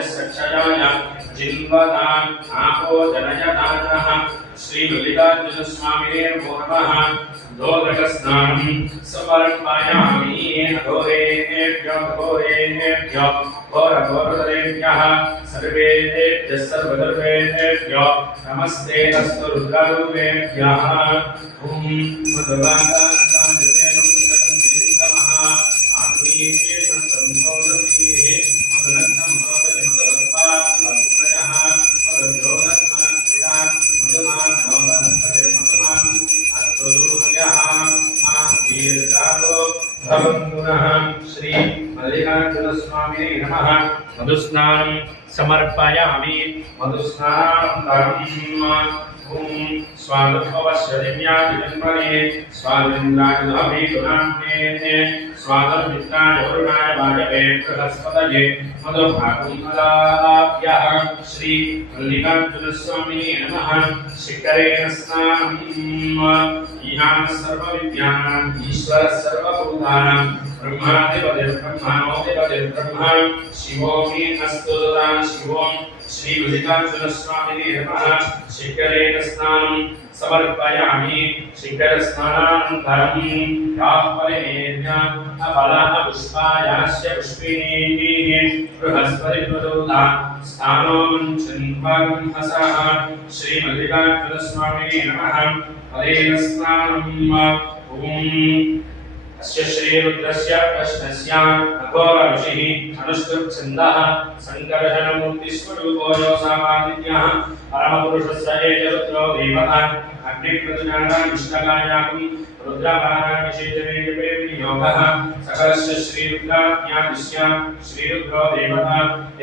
विसक्षयाय जिन्वदान आपो जनयदानः श्री मल्लिकार्जुन स्वामिने नमो नमः दोदकस्नानं समर्पयामि घोरेभ्यो घोरघोरतरेभ्यः सर्वेभ्यः सर्वधर्मेभ्यो नमस्ते अस्तु रुद्रारूपेभ्यः ॐ मधुवादान्ताजते नमः आत्मीये संसंभोधतीः मधुरन्तं भवतः मधुरोदस्मनस्थिता मधुमान् भवनस्पते मधुमान् अस्तु सूर्यः दीर्घकालो भवन्तुनः श्री मल्लिकार्जुन स्वामिने नमः मधुस्नानं समर्पयामि मधुस्नानानन्तरम् ॐ स्वागतोऽवस्य दिव्यादिजन्मने स्वामिन्द्राय गुणाम्ने स्वागतमित्राय वरुणाय वायवे बृहस्पतये मधुभागुमलाभ्यः श्री मल्लिकार्जुन स्वामिने नमः शिखरेण स्नानम् ईहान सर्वविद्यानाम् ईश्वर सर्वभूतानां ब्रह्मादिपतिर्ब्रह्मणोऽधिपतिर्ब्रह्मा शिवो मे अस्तु सदा शिवों श्री मल्लिकार्जुन स्वामिने नमः शिखरेण स्नानं समर्पयामि शिखर स्नानानन्तरं यापरिमेध्यां अपलाः पुष्पायास्य पुष्पिणीः बृहस्पति प्रदोता स्थानोऽञ्चन्वं हसः श्री मल्लिकार्जुन स्वामिने नमः फलेन स्नानम् ॐ अस्य श्रीरुद्रस्य कृष्णस्य अघोर ऋषिः अनुष्टुप्छन्दः सङ्कर्षणमूर्तिस्वरूपो योऽसामादित्यः परमपुरुषस्य एतरुद्रो देवता अग्निप्रतिज्ञानानिष्ठकायाकुं रुद्रभाराभिषेचने जपे विनियोगः सकलस्य श्रीरुद्राज्ञादिस्य श्रीरुद्रो देवता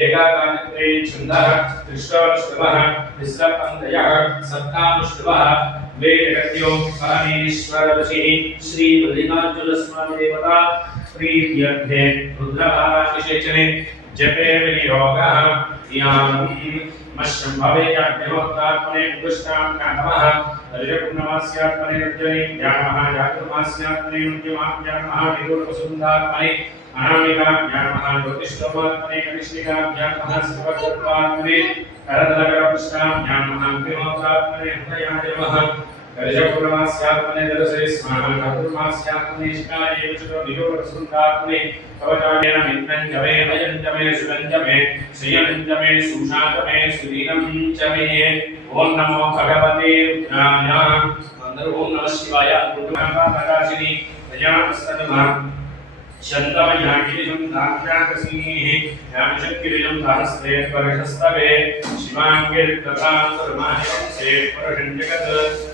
एकाकानित्रे छन्दः कृष्णोष्टवः विस्रपन्तयः सप्तानुष्टवः वेदगत्यो परमेश्वर ऋषिः श्री मल्लिकार्जुन स्वामी देवता प्रीत्यर्थे रुद्रभाराभिषेचने जपे विनियोगः ध्यानम् मश्रम्भवे याज्ञवक्तात्मने पुष्टां नमः ऋजकुण्डमास्यात्मने रजने ज्ञानमः जातुर्मास्यात्मने उद्यमाभ्यामः विदुरवसुन्दात्मने अनामिकाभ्यामः ज्योतिष्ठोमात्मने कनिष्ठिकाभ्यामः सर्वतत्त्वात्मने करदलकरपुष्टाभ्यामः विमोक्तात्मने हृदयाय नमः ऋजकुण्डमास्यात्मने दलसे स्मः चातुर्मास्यात्मने शिकाये विचुरो विदुरवसुन्दात्मने कवचानेन मित्रं च मे भयं च मे सुरं च मे श्रियं च मे सुषा च मे सुदीनं च मे ॐ नमो भगवते रुद्राय मंत्र ॐ नमः शिवाय गुरुप्रकाशिनी प्रजास्तनमः शन्तमयागिरिजं दाक्षाकसिनीः यामशक्तिरिजं सहस्रे परशस्तवे शिवाङ्गिर्तथान्तर्माहिंसे परशं जगत्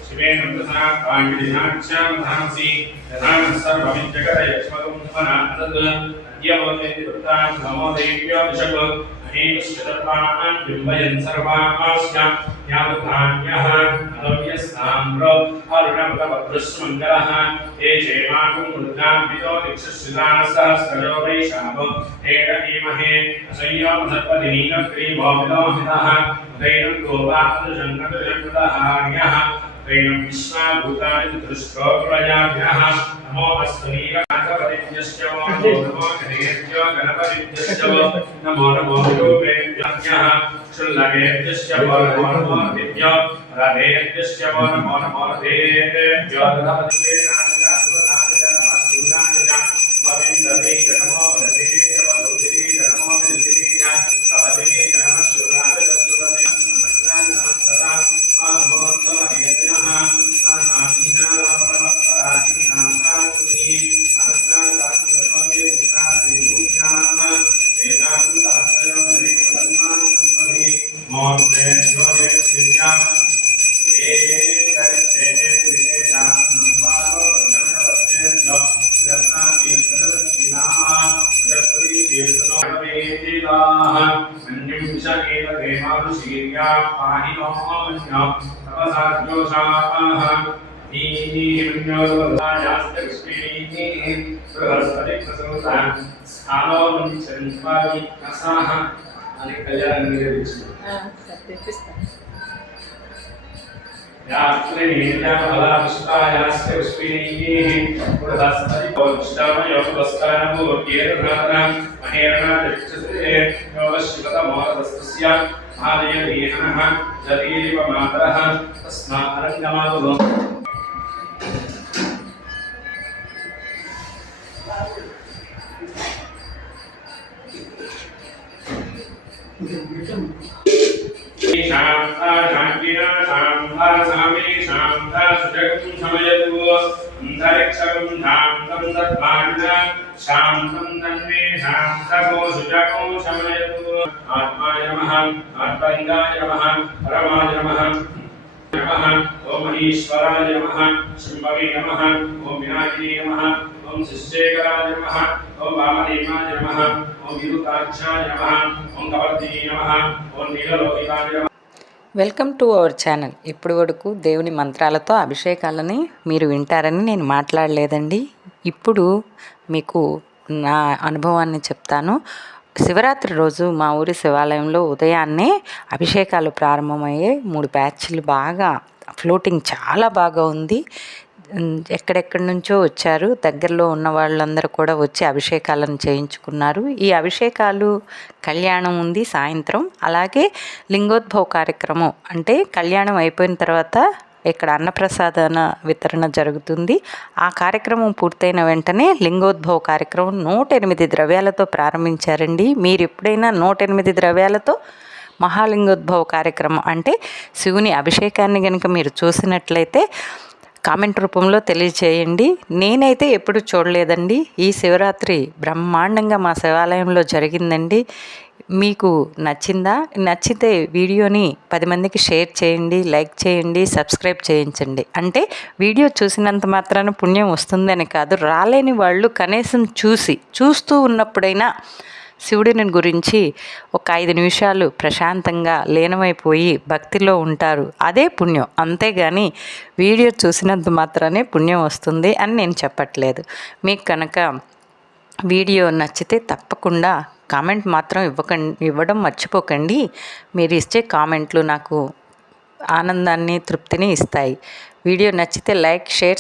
शिवेन प्रसन्ना काङ्गिरिनाक्षां धांसि तथा सर्वविजगतयक्ष्मकं स्वनातत् अद्यवतेति वृत्तां नमो देव्यो दिशक अनेकश्चतर्वाणां बिम्बयन् सर्वास्या यावधान्यः अलव्यस्ताम्रो अरुणभगवद्रुष्मङ्गलः ये चेमाकुं रुद्रां विदो दिक्षश्रिताः सहस्रजो वैशाखो तेन धीमहे असंयोमसर्पदिनीनक्रीमो विदोहितः उदैनं गोपादशङ्करजङ्कृतहार्यः त्रैनं विश्वाभूतानि चतुष्को प्रजाभ्यः नमो अस्तनीलकाकपतिभ्यश्च नमो गणेभ्यो गणपतिभ्यश्च नमो नमो रूपेभ्यः शुल्लकेभ्यश्च नमो नमो दिभ्यो रथेभ्यश्च नमो नमो रथेभ्यो यास्त्रिनीर्याफलापुष्पायास्य पुष्पिणीः पुरस्पति पौष्टामयोगस्तानमूर्तिर्नाथना महेरणा दक्षसे योगशिवतमोरदस्तस्य महादेवीनः जतीरिव मातरः तस्मारङ्गमातुः शांता शांतिना शांता सामे शांता सुजगं समयतु अंतरिक्षं शांतं तद्भाण्डा शांतं तन्मे शांतको सुजगो समयतु आत्माय नमः आत्मलिंगाय नमः परमाय नमः नमः ओम महेश्वराय नमः शंभवे नमः ओम विनायके नमः ओम शिष्येकराय नमः ओम वामदेवाय नमः ओम विरुताक्षाय नमः ओम कवर्दिने नमः ओम नीललोहिताय नमः। Welcome to our channel. ఇప్పుడు వరకు దేవుని మంత్రాలతో అభిషేకాలని మీరు వింటారని నేను మాట్లాడలేదండి. ఇప్పుడు మీకు నా అనుభవాన్ని చెప్తాను. శివరాత్రి రోజు మా ఊరి శివాలయంలో ఉదయాన్నే అభిషేకాలు ప్రారంభమయ్యాయి. 3 బ్యాచ్లు బాగా ఫ్లోటింగ్ చాలా బాగా ఉంది. ఎక్కడెక్కడి నుంచో వచ్చారు. దగ్గరలో ఉన్న వాళ్ళందరూ కూడా వచ్చి అభిషేకాలను చేయించుకున్నారు. ఈ అభిషేకాలు కళ్యాణం ఉంది సాయంత్రం. అలాగే లింగోద్భవ కార్యక్రమం అంటే కళ్యాణం అయిపోయిన తర్వాత ఇక్కడ అన్నప్రసాదన వితరణ జరుగుతుంది. ఆ కార్యక్రమం పూర్తయిన వెంటనే లింగోద్భవ కార్యక్రమం 108 ద్రవ్యాలతో ప్రారంభించారండి. మీరు ఎప్పుడైనా 108 ద్రవ్యాలతో మహాలింగోద్భవ కార్యక్రమం అంటే శివుని అభిషేకాన్ని కనుక మీరు చూసినట్లయితే కామెంట్ రూపంలో తెలియచేయండి. నేనైతే ఎప్పుడు చూడలేదండి. ఈ శివరాత్రి బ్రహ్మాండంగా మా శివాలయంలో జరిగిందండి. మీకు నచ్చిందా? నచ్చితే వీడియోని 10 మందికి షేర్ చేయండి, లైక్ చేయండి, సబ్స్క్రైబ్ చేయించండి. అంటే వీడియో చూసినంత మాత్రాన పుణ్యం వస్తుందని కాదు, రాలేని వాళ్ళు కనీసం చూస్తూ ఉన్నప్పుడైనా శివుడిని గురించి ఒక 5 నిమిషాలు ప్రశాంతంగా లీనమైపోయి భక్తిలో ఉంటారు. అదే పుణ్యం. అంతేగాని వీడియో చూసినంత మాత్రానే పుణ్యం వస్తుంది అని నేను చెప్పట్లేదు. మీకు కనుక వీడియో నచ్చితే తప్పకుండా కామెంట్ మాత్రం ఇవ్వడం మర్చిపోకండి. మీరు ఇచ్చే కామెంట్లు నాకు ఆనందాన్ని, తృప్తిని ఇస్తాయి. వీడియో నచ్చితే లైక్, షేర్